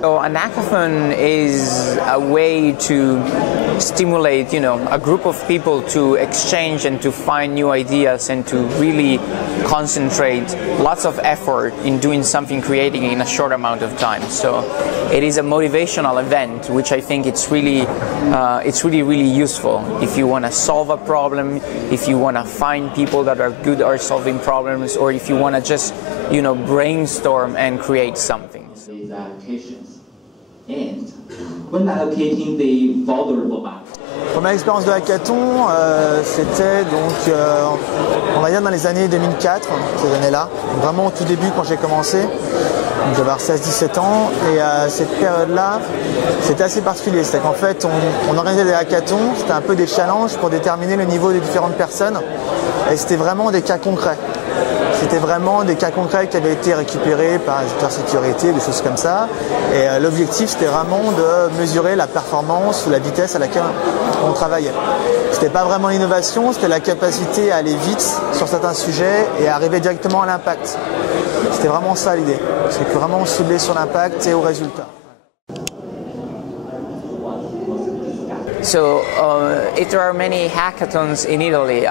So an hackathon is a way to stimulate, a group of people to exchange and to find new ideas and to really concentrate lots of effort in doing something creative in a short amount of time. So it is a motivational event, which I think it's really useful if you want to solve a problem, if you want to find people that are good at solving problems, or if you want to just, brainstorm and create something. These applications. And when allocating the vulnerable market. Première expérience de hackathon, c'était donc, on va dire dans les années 2004, ces années-là, vraiment au tout début quand j'ai commencé. J'avais 16-17 ans et à cette période-là, c'était assez particulier. C'est qu'en fait, on organisait des hackathons, c'était un peu des challenges pour déterminer le niveau des différentes personnes et c'était vraiment des cas concrets. C'était vraiment des cas concrets qui avaient été récupérés par les acteurs sécurité, des choses comme ça. Et l'objectif, c'était vraiment de mesurer la performance ou la vitesse à laquelle on travaillait. C'était pas vraiment l'innovation, c'était la capacité à aller vite sur certains sujets et à arriver directement à l'impact. C'était vraiment ça l'idée. C'est que vraiment cibler sur l'impact et au résultat. So if there are many hackathons in Italy,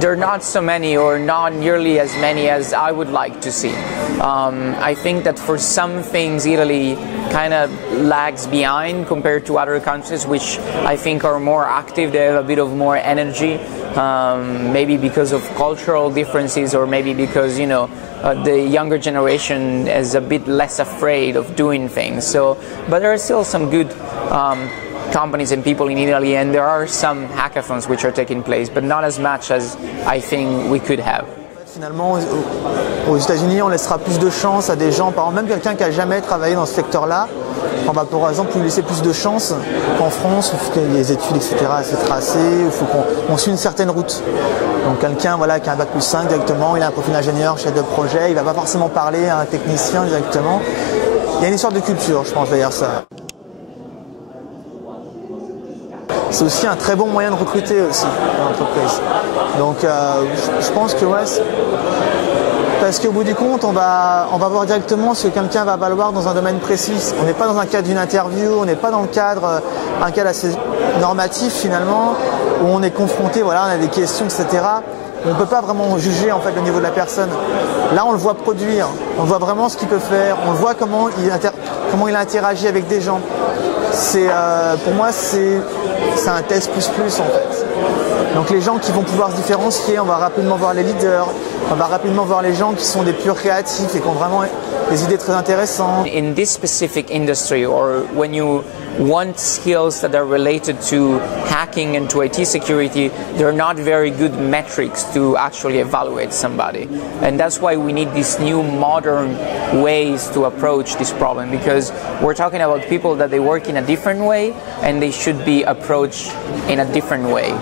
there are not so many or not nearly as many as I would like to see. I think that for some things Italy kind of lags behind compared to other countries which I think are more active, they have a bit of more energy, maybe because of cultural differences or maybe because, the younger generation is a bit less afraid of doing things. So, but there are still some good companies and people in Italy, and there are some hackathons which are taking place, but not as much as I think we could have. Finalement, aux États-Unis, on laissera plus de chance à des gens, par exemple, même quelqu'un qui n'a jamais travaillé dans ce secteur-là, on va par exemple lui laisser plus de chance qu'en France, où il y a les études, etc., assez tracées, où il faut qu'on suit une certaine route. Donc quelqu'un qui a un bac plus 5 directement, il a un profil d'ingénieur, chef de projet, il ne va pas forcément parler à un technicien directement. Il y a une sorte de culture, je pense, derrière ça. C'est aussi un très bon moyen de recruter aussi dans l'entreprise. Donc je pense que parce qu'au bout du compte, on va voir directement ce que quelqu'un va valoir dans un domaine précis. On n'est pas dans un cadre d'une interview, on n'est pas dans le cadre, un cadre assez normatif finalement, où on est confronté, on a des questions, etc. On ne peut pas vraiment juger en fait le niveau de la personne. Là, on le voit produire, on voit vraiment ce qu'il peut faire, on voit comment il interagit avec des gens. Pour moi, c'est un test plus en fait. Donc les gens qui vont pouvoir se différencier, on va rapidement voir les leaders, on va rapidement voir les gens qui sont des purs créatifs et qui ont vraiment des idées très intéressantes. In this specific industry, or when you want skills that are related to hacking and to IT security, there are not very good metrics to actually evaluate somebody. And that's why we need these new modern ways to approach this problem, because we're talking about people that they work in a different way and they should be approached in a different way.